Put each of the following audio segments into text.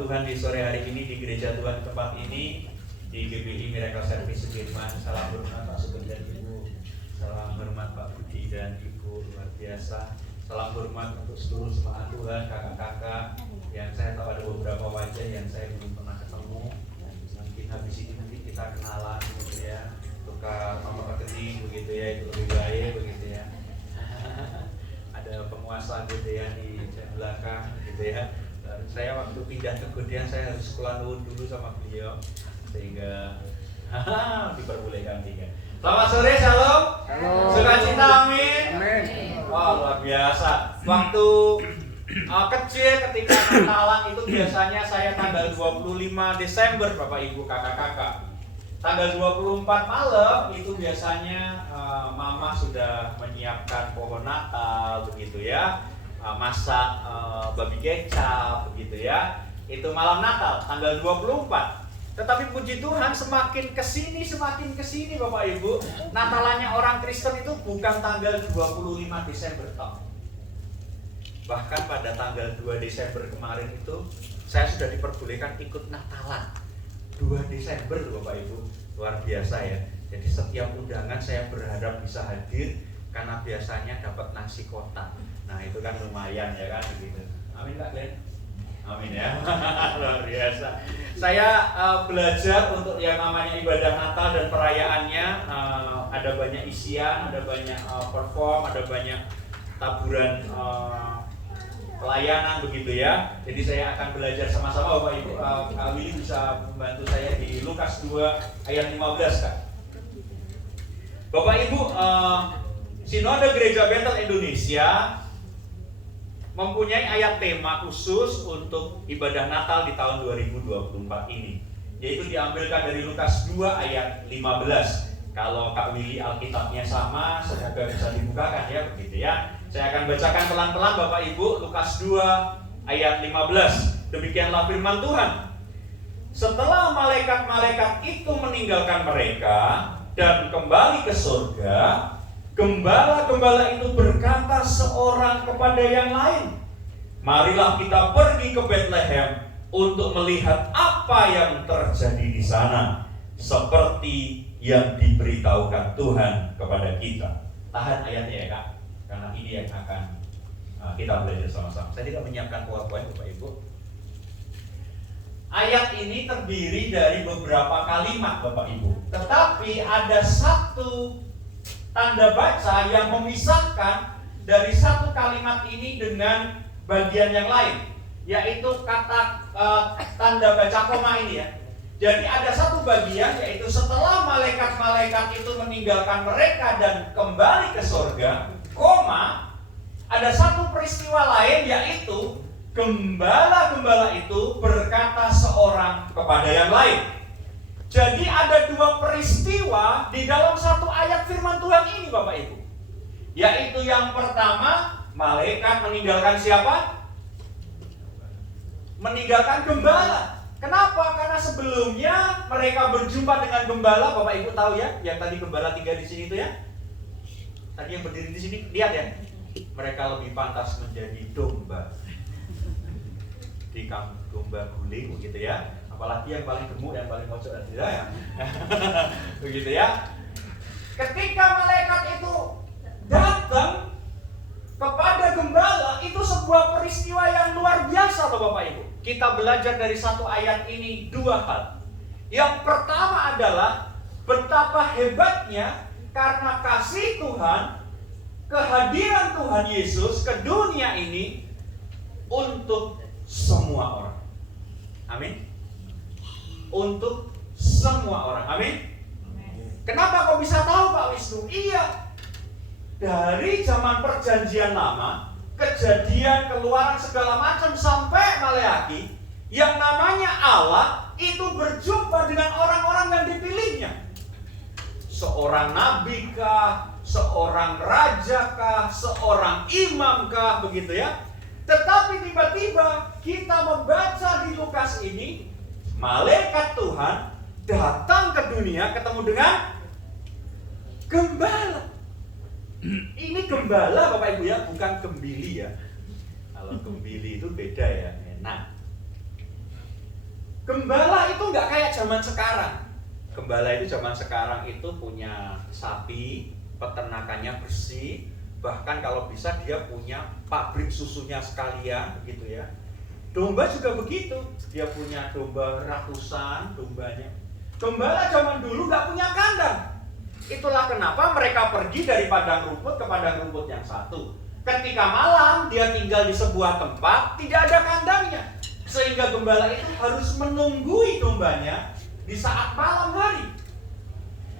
Tuhan di sore hari ini di gereja Tuhan tempat ini di GBI Miracle Service Sudirman. Salam hormat Pak Sugeng dan Ibu, salam hormat Pak Budi dan Ibu, luar biasa. Salam hormat untuk seluruh jemaat Tuhan, kakak-kakak yang saya tahu ada beberapa wajah yang saya belum pernah ketemu. Mungkin habis ini nanti kita kenalan begitu ya, tukar nomor rekening begitu ya, itu lebih baik begitu ya. Ada penguasa Godean di belakang gitu ya. Dan saya waktu pindah ke Godean saya harus sekolah nuwun dulu sama beliau sehingga diperbolehkan tinggal. Selamat sore, shalom. Sukacita, amin. Amin. Wah, luar biasa. Waktu kecil ketika Natalan itu biasanya saya tanggal 25 Desember Bapak Ibu kakak-kakak. Tanggal 24 malam itu biasanya Mama sudah menyiapkan pohon Natal begitu ya. Masak babi kecap begitu ya. Itu malam Natal tanggal 24. Tetapi puji Tuhan semakin kesini Bapak Ibu, Natalannya orang Kristen itu bukan tanggal 25 Desember toh. Bahkan pada tanggal 2 Desember kemarin itu saya sudah diperbolehkan ikut Natalan 2 Desember Bapak Ibu. Luar biasa ya. Jadi setiap undangan saya berharap bisa hadir karena biasanya dapat nasi kotak. Nah itu kan lumayan ya kan begitu. Amin Kak Glenn. Amin ya. Luar biasa. Saya belajar untuk yang namanya ibadah Natal dan perayaannya. Ada banyak isian, ada banyak perform, ada banyak taburan pelayanan begitu ya. Jadi saya akan belajar sama-sama Bapak Ibu. Kak Willy bisa membantu saya di Lukas 2 ayat 15 Kak. Bapak Ibu, Sinode Gereja Bethel Indonesia mempunyai ayat tema khusus untuk ibadah Natal di tahun 2024 ini, yaitu diambilkan dari Lukas 2 ayat 15. Kalau Kak Willy Alkitabnya sama, semoga bisa dibukakan ya begitu ya. Saya akan bacakan pelan-pelan Bapak Ibu, Lukas 2 ayat 15. Demikianlah firman Tuhan. Setelah malaikat-malaikat itu meninggalkan mereka dan kembali ke surga, gembala-gembala itu berkata seorang kepada yang lain, marilah kita pergi ke Bethlehem untuk melihat apa yang terjadi di sana, seperti yang diberitahukan Tuhan kepada kita. Tahan ayatnya ya Kak, karena ini yang akan kita belajar sama-sama. Saya tidak menyiapkan PowerPoint Bapak Ibu. Ayat ini terdiri dari beberapa kalimat Bapak Ibu, tetapi ada satu tanda baca yang memisahkan dari satu kalimat ini dengan bagian yang lain, yaitu kata tanda baca koma ini ya. Jadi ada satu bagian yaitu setelah malaikat-malaikat itu meninggalkan mereka dan kembali ke surga, koma, ada satu peristiwa lain yaitu gembala-gembala itu berkata seorang kepada yang lain. Jadi ada dua peristiwa di dalam satu ayat firman Tuhan ini Bapak Ibu. Yaitu yang pertama, malaikat meninggalkan siapa? Meninggalkan gembala. Kenapa? Karena sebelumnya mereka berjumpa dengan gembala, Bapak Ibu tahu ya, yang tadi gembala 3 di sini itu ya. Tadi yang berdiri di sini, lihat ya. Mereka lebih pantas menjadi domba. Di domba guling begitu ya. Apalagi yang paling gemuk, yang paling pojok dan tidak ya. Begitu ya. Ketika malaikat itu datang kepada gembala, itu sebuah peristiwa yang luar biasa loh Bapak Ibu. Kita belajar dari satu ayat ini 2 hal. Yang pertama adalah betapa hebatnya karena kasih Tuhan, kehadiran Tuhan Yesus ke dunia ini untuk semua orang. Amin. Untuk semua orang. Amin. Kenapa kau bisa tahu Pak Wisnu? Iya. Dari zaman perjanjian lama, kejadian, keluaran segala macam sampai Maleaki, yang namanya Allah itu berjumpa dengan orang-orang yang dipilihnya. Seorang nabi kah, seorang raja kah, seorang imam kah, begitu ya. Tetapi tiba-tiba kita membaca di Lukas ini, malaikat Tuhan datang ke dunia ketemu dengan gembala. Ini gembala Bapak Ibu ya, bukan gembili ya. Kalau gembili itu beda ya, enak. Gembala itu nggak kayak zaman sekarang. Gembala itu zaman sekarang itu punya sapi, peternakannya bersih, bahkan kalau bisa dia punya pabrik susunya sekalian, begitu ya. Domba juga begitu, dia punya domba ratusan dombanya. Gembala zaman dulu nggak punya kandang. Itulah kenapa mereka pergi dari padang rumput ke padang rumput yang satu. Ketika malam dia tinggal di sebuah tempat, tidak ada kandangnya. Sehingga gembala itu harus menunggui dombanya di saat malam hari.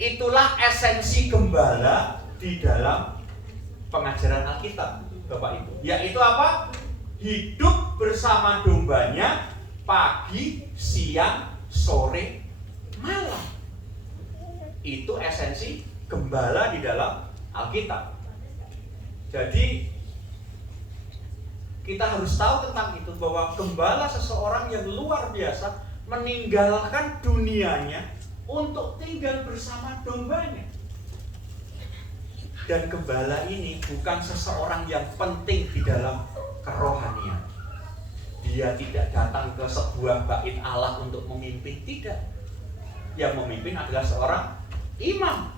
Itulah esensi gembala di dalam pengajaran Alkitab, Bapak Ibu. Yaitu apa? Hidup bersama dombanya pagi, siang, sore, malam. Itu esensi gembala di dalam Alkitab. Jadi kita harus tahu tentang itu, bahwa gembala seseorang yang luar biasa meninggalkan dunianya untuk tinggal bersama dombanya. Dan gembala ini bukan seseorang yang penting di dalam kerohanian. Dia tidak datang ke sebuah bait Allah untuk memimpin, tidak. Yang memimpin adalah seorang imam.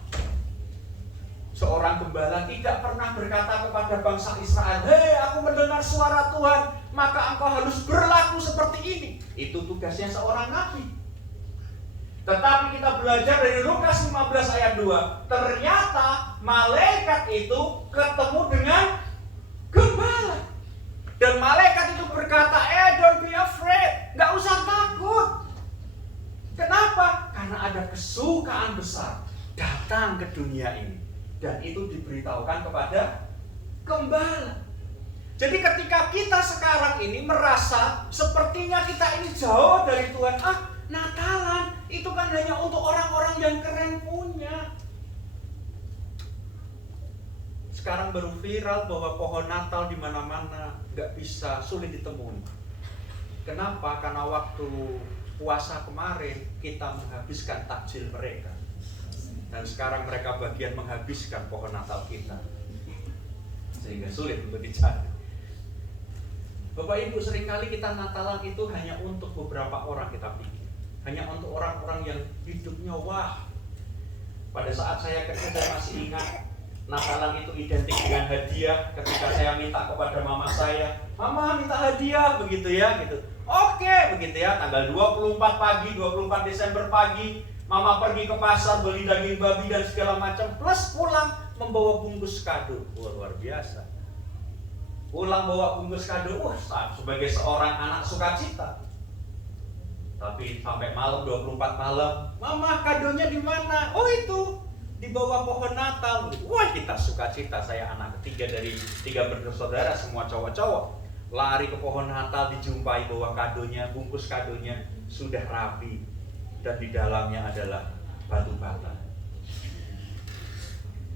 Seorang gembala tidak pernah berkata kepada bangsa Israel, "Hei, aku mendengar suara Tuhan, maka engkau harus berlaku seperti ini." Itu tugasnya seorang nabi. Tetapi kita belajar dari Lukas 15 ayat 2, ternyata malaikat itu ketemu dengan gembala. Dan malaikat itu berkata, "Don't be afraid, gak usah takut." Kenapa? Karena ada kesukaan besar datang ke dunia ini. Dan itu diberitahukan kepada gembala. Jadi ketika kita sekarang ini merasa sepertinya kita ini jauh dari Tuhan, Natalan itu kan hanya untuk orang-orang yang keren punya. Sekarang baru viral bahwa pohon Natal di mana-mana, nggak bisa, sulit ditemui. Kenapa? Karena waktu puasa kemarin kita menghabiskan takjil mereka. Dan sekarang mereka bagian menghabiskan pohon Natal kita, sehingga sulit untuk dicari. Bapak Ibu, seringkali kita Natalan itu hanya untuk beberapa orang, kita pikir hanya untuk orang-orang yang hidupnya wah. Pada saat saya kecil, saya masih ingat Natalan itu identik dengan hadiah. Ketika saya minta kepada mama saya, "Mama, minta hadiah," begitu ya, gitu. Oke, begitu ya. Tanggal 24 pagi, 24 Desember pagi, mama pergi ke pasar beli daging babi dan segala macam, plus pulang membawa bungkus kado. Luar biasa. Pulang bawa bungkus kado, sebagai seorang anak sukacita. Tapi sampai malam, 24 malam, "Mama, kadonya di mana?" "Oh, itu di bawah pohon Natal." Wah, kita sukacita. Saya anak ketiga dari 3 bersaudara, semua cowok-cowok. Lari ke pohon Natal, dijumpai bahwa kadonya, bungkus kadonya sudah rapi. Dan di dalamnya adalah batu bata.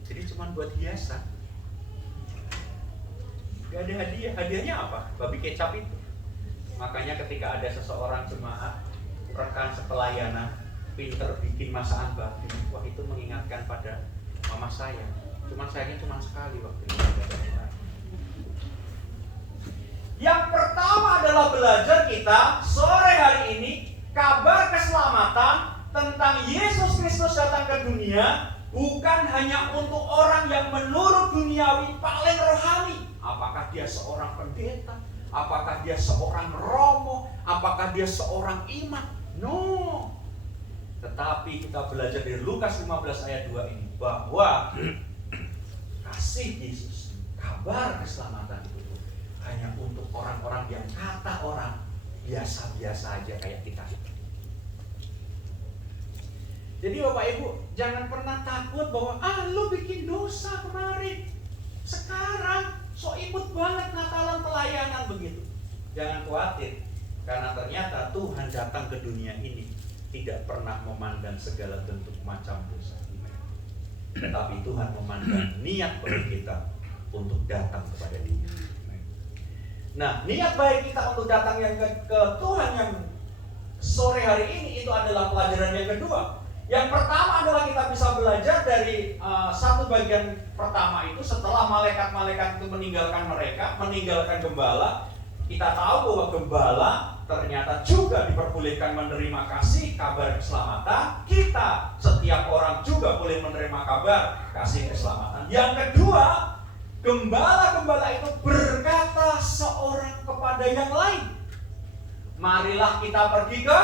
Jadi cuma buat hiasan. Gak ada hadiah. Hadiahnya apa? Babi kecap itu. Makanya ketika ada seseorang jemaat, rekan sepelayanan, pinter bikin masakan babi, wah, itu mengingatkan pada mama saya. Cuma sayangnya cuma sekali waktu itu. Yang pertama adalah belajar kita sore hari ini, kabar keselamatan tentang Yesus Kristus datang ke dunia bukan hanya untuk orang yang menurut duniawi paling rohani. Apakah dia seorang pendeta? Apakah dia seorang romo? Apakah dia seorang imam? No. Tetapi kita belajar dari Lukas 15 ayat 2 ini bahwa kasih Yesus, kabar keselamatan itu hanya untuk orang-orang yang kata orang biasa-biasa aja kayak kita. Jadi Bapak Ibu, jangan pernah takut bahwa lu bikin dosa kemarin, sekarang so ikut banget Natalan pelayanan begitu. Jangan khawatir, karena ternyata Tuhan datang ke dunia ini tidak pernah memandang segala bentuk macam dosa, tetapi Tuhan memandang niat baik kita untuk datang kepada Dia. Nah, niat baik kita untuk datang yang ke Tuhan yang sore hari ini itu adalah pelajaran yang kedua. Yang pertama adalah kita bisa belajar dari satu bagian pertama itu, setelah malaikat-malaikat itu meninggalkan mereka, meninggalkan gembala, Kita tahu bahwa gembala ternyata juga diperbolehkan menerima kasih, kabar keselamatan. Kita, setiap orang juga boleh menerima kabar kasih keselamatan. Yang kedua, gembala-gembala itu berkata seorang kepada yang lain, marilah kita pergi ke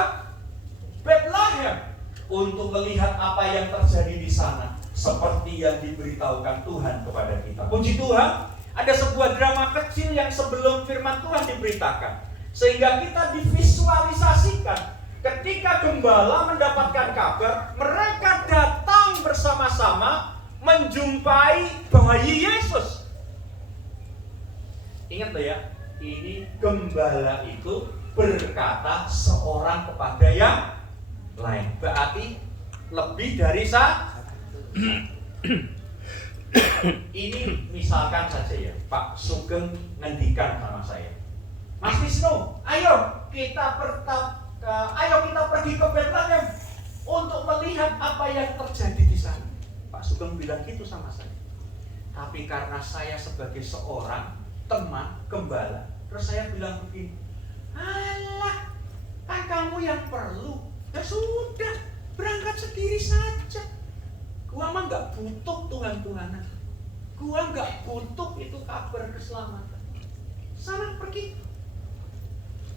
Bethlehem untuk melihat apa yang terjadi di sana, seperti yang diberitahukan Tuhan kepada kita. Puji Tuhan, ada sebuah drama kecil yang sebelum firman Tuhan diberitakan, sehingga kita divisualisasikan ketika gembala mendapatkan kabar, mereka datang bersama-sama menjumpai bayi Yesus. Ingat loh ya, ini gembala itu berkata seorang kepada yang lain, berarti lebih dari satu. Ini misalkan saja ya, Pak Sugeng ngendikan sama saya, Mas Wisnu, ayo kita pergi ke Bethlehem untuk melihat apa yang terjadi di sana. Pak Sugeng bilang gitu sama saya. Tapi karena saya sebagai seorang teman gembala, terus saya bilang begini, alah, kan kamu yang perlu, ya sudah, berangkat sendiri saja. Gua mah gak butuh Tuhan-Tuhanan. Gua gak butuh itu kabar keselamatan. Sana pergi.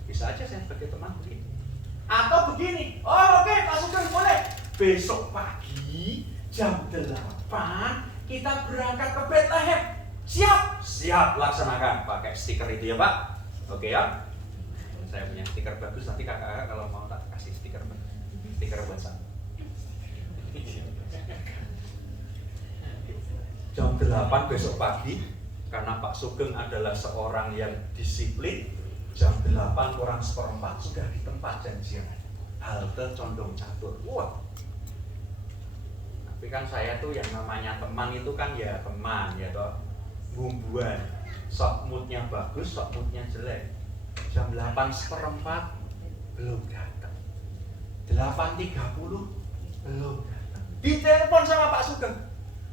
Bisa aja saya sebagai teman begini. Atau begini, oh oke, Pak Sugeng boleh. Besok pagi jam 8 kita berangkat ke Bethlehem. Siap? Siap, laksanakan. Pakai stiker itu ya Pak. Oke ya. Saya punya stiker bagus, nanti kakak-kakak kalau mau tak kasih stiker buat saya. Jam 8 besok pagi, karena Pak Sugeng adalah seorang yang disiplin, jam 8 kurang seperempat sudah di tempat janjian, halte Condong Catur. Wah, tapi kan saya tuh yang namanya teman itu kan ya teman ya toh, bumbuan, sok moodnya bagus, sok moodnya jelek. Jam 8 seperempat belum datang, 8.30 belum datang. Ditelepon sama Pak Sugeng,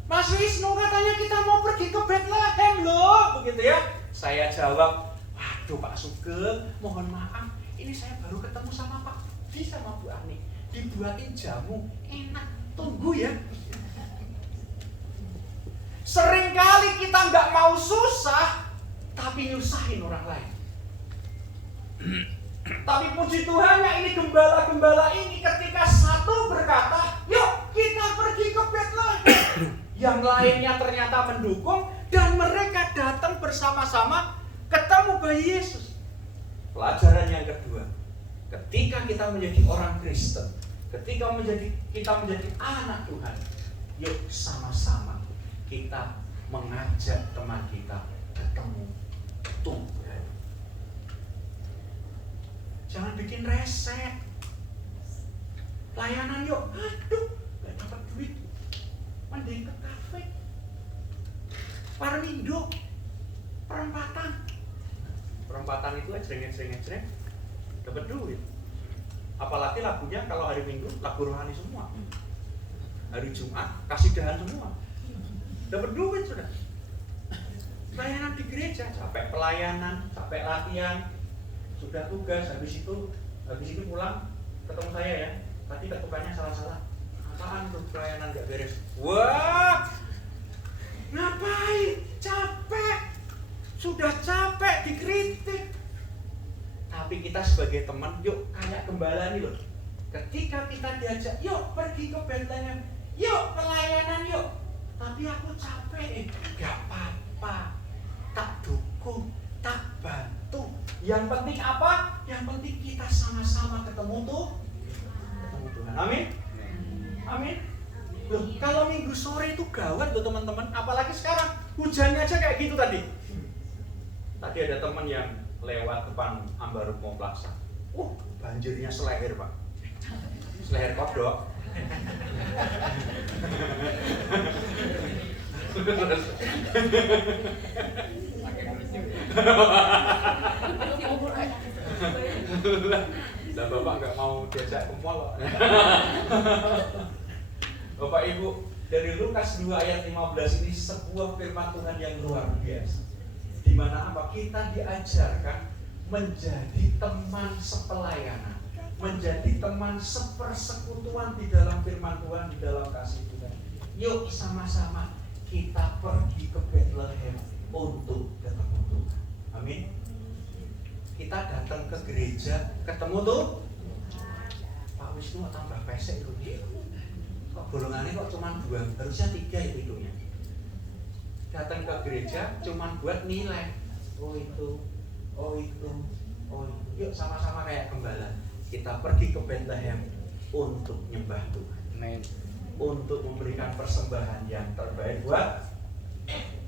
Mas Wisnu katanya kita mau pergi ke Bethlehem loh, begitu ya. Saya jawab, waduh Pak Sugeng, mohon maaf, ini saya baru ketemu sama Pak Budi sama Bu Ani, dibuatin jamu, enak, tunggu ya. Seringkali kita nggak mau susah, tapi nyusahin orang lain. Tapi puji Tuhan ya, ini gembala-gembala ini ketika satu berkata, yuk kita pergi ke Bethlehem, yang lainnya ternyata mendukung dan mereka datang bersama-sama ketemu bayi Yesus. Pelajaran yang kedua, ketika kita menjadi orang Kristen, ketika kita menjadi anak Tuhan, yuk sama-sama kita mengajak teman kita ketemu Tuhan. Jangan bikin resek. Layanan yuk, aduh, gak dapat duit, mending ke kafe, Parmindo, perempatan itu jreng-jreng dapat duit. Apalagi lagunya kalau hari Minggu lagu rohani semua, hari Jumat kasih dahan semua, dapat duit sudah. Layanan di gereja, capek pelayanan, capek latihan, sudah tugas, habis itu pulang ketemu saya ya, tadi ketukannya salah-salah, apaan tuh pelayanan gak beres. Wah, ngapain? Capek, sudah capek dikritik. Tapi kita sebagai teman, yuk kayak gembala nih loh, ketika kita diajak, yuk pergi ke Bethlehem, yuk pelayanan yuk, tapi aku capek, gak apa-apa, tak dukung, tak bantu. Yang penting apa? Yang penting kita sama-sama ketemu Tuhan. Amin. Amin. Loh, kalau minggu sore itu gawat loh teman-teman, apalagi sekarang hujannya aja kayak gitu tadi. Tadi ada teman yang lewat depan Ambarumo Plaza. Banjirnya seleher, Pak. Seleher kodok. Lah Bapak nggak mau diajak ke mall. Bapak Ibu, dari Lukas 2 ayat 15 ini sebuah firman Tuhan yang luar biasa. Di mana apa? Kita diajarkan menjadi teman sepelayanan, menjadi teman sepersekutuan di dalam firman Tuhan, di dalam kasih Tuhan. Yuk sama-sama kita pergi ke Bethlehem untuk ketemu Tuhan. Amin. Kita datang ke gereja, ketemu tuh Pak Wisnu tambah pesek itu dia. Kok golongannya kok cuma 2, harusnya 3 itu hidungnya. Datang ke gereja cuma buat nilai. Oh itu. Yuk sama-sama kayak gembala. Kita pergi ke Bethlehem untuk nyembah Tuhan. Amin. Untuk memberikan persembahan yang terbaik buat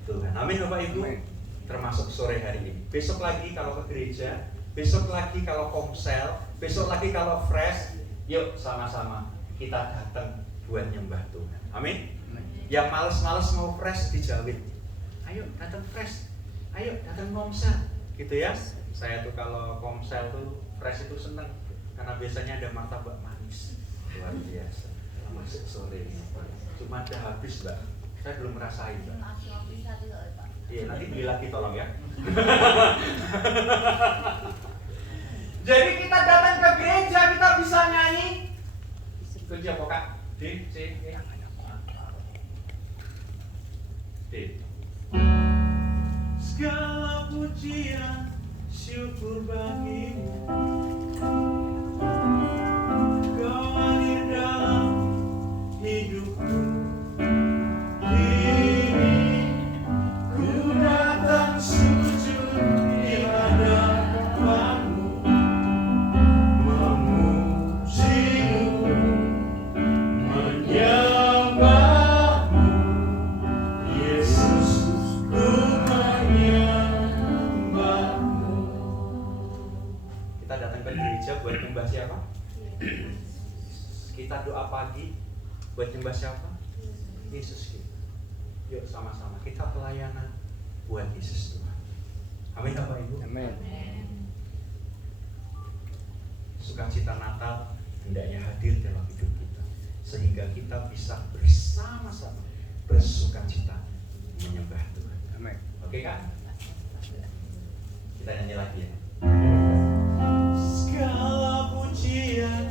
Tuhan. Amin Bapak Ibu. Amin. Termasuk sore hari ini. Besok lagi kalau ke gereja, besok lagi kalau komsel, besok lagi kalau fresh. Yuk sama-sama kita datang buat nyembah Tuhan. Amin. Yang males-males mau fresh dijawab. Ayo datang fresh. Ayo datang komsel. Gitu ya. Saya tuh kalau komsel tuh fresh itu seneng karena biasanya ada martabak manis. Luar biasa. Masuk sore ini. Cuma udah habis, Mbak. Saya belum ngerasain, Mbak. Iya, nanti beli lagi tolong ya. Jadi kita datang ke gereja, kita bisa nyanyi. Kerja kok Kak? D, C, E. D. Segala pujian, syukur bagimu. Kau hadir dalam hidupku. Ku datang sujud di hadapanmu, memujimu, menyembahmu, Yesus, ku menyembahmu. Kita datang ke gereja buat nyembah siapa? Kita doa pagi buat nyembah siapa? Yesus kita. Yuk sama-sama kita pelayanan buat Yesus Tuhan. Amin Bapak Ibu. Amin. Sukacita Natal hendaknya hadir dalam hidup kita, sehingga kita bisa bersama-sama bersukacita menyembah Tuhan. Amin. Oke kan? Kita nyanyi lagi ya. Segala pujian,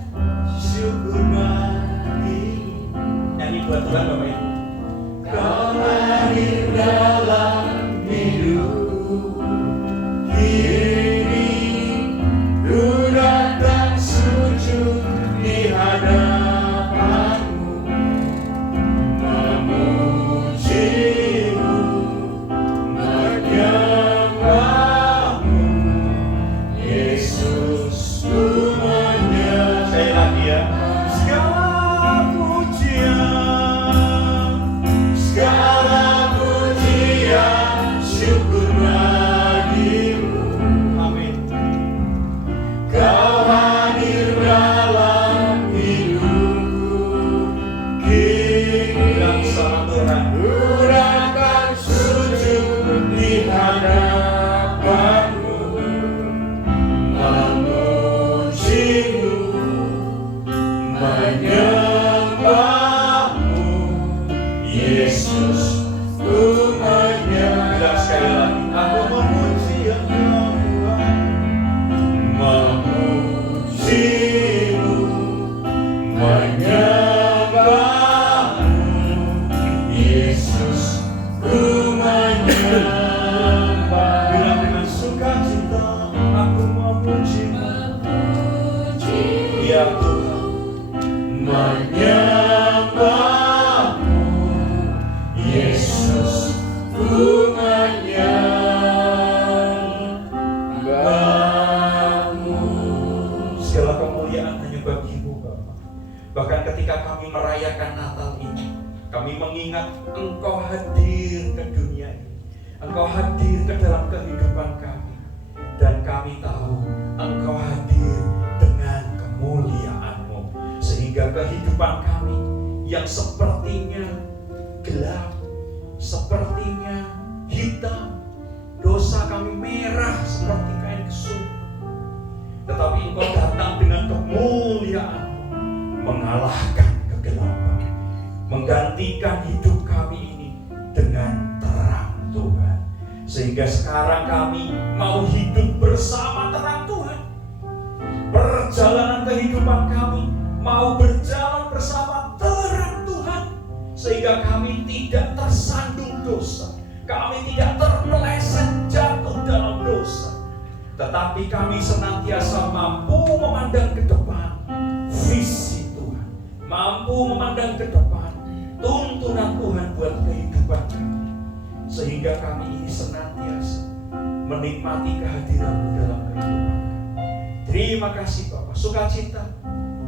syukur bagimu. Nyanyi buat Tuhan Bapak Ibu. Kau hadir dalam hidupku, kini ku datang sujud di hadapanmu, memujimu, menyembahmu, Yesus ku menyembah. Sekali lagi ya. Segala pujian, syukur bagimu. Amin. Kau hadir dalam hidupku, kini ku datang sujud di hadapanmu, memujimu, menyembahmu, Yesus ku menyembah. Sekali lagi, aku memuji Tuhan, memujimu, menyembahmu, Yesus ku menyembah. Bilang dengan sukacita, aku memujimu, ya Tuhan, menyembahmu, Yesus ku menyembahmu. Segala kemuliaan hanya bagimu Bapa. Bahkan ketika kami merayakan Natal ini, kami mengingat Engkau hadir ke dunia ini, Engkau hadir ke dalam kehidupan kami, dan kami tahu Engkau hadir dengan kemuliaan-Mu, sehingga kehidupan kami yang sepertinya gelap, sepertinya hitam, dosa kami merah seperti kain kesump, tetapi Engkau datang dengan kemuliaan, mengalahkan kegelapan, menggantikan hidup kami ini dengan terang Tuhan. Sehingga sekarang kami mau hidup bersama terang Tuhan. Perjalanan kehidupan kami mau berjalan bersama terang Tuhan. Sehingga kami tidak tersandung dosa, kami tidak terpeleset jatuh dalam dosa, tetapi kami senantiasa mampu memandang ke depan visi Tuhan, mampu memandang ke depan tuntunan Tuhan buat kehidupan kami, sehingga kami ini senantiasa menikmati kehadiran-Mu dalam kehidupan kami. Terima kasih Bapa. Sukacita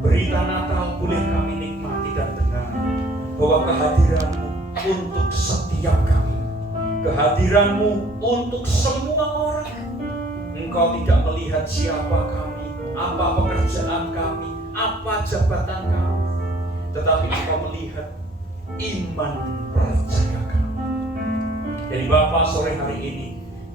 berita Natal boleh kami nikmati dan dengar bahwa kehadiran-Mu untuk setiap kami, kehadiran-Mu untuk semua orang. Engkau tidak melihat siapa kami, apa pekerjaan kami, apa jabatan kami, tetapi Engkau melihat iman percaya kami. Jadi Bapa, sore hari ini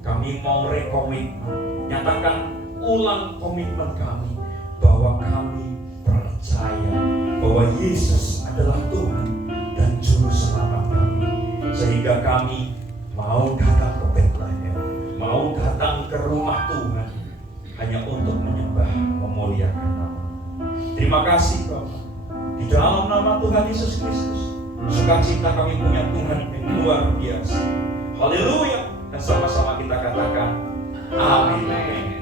kami mau rekomitmen, nyatakan ulang komitmen kami bahwa kami percaya bahwa Yesus adalah Tuhan dan Juru Selamat kami, sehingga kami mau datang ke Bethlehem, mau datang ke rumah Tuhan hanya untuk menyembah, memuliakan nama. Terima kasih Bapak. Di dalam nama Tuhan Yesus Kristus, sukacita kami punya Tuhan yang luar biasa. Haleluya. Dan sama-sama kita katakan amin.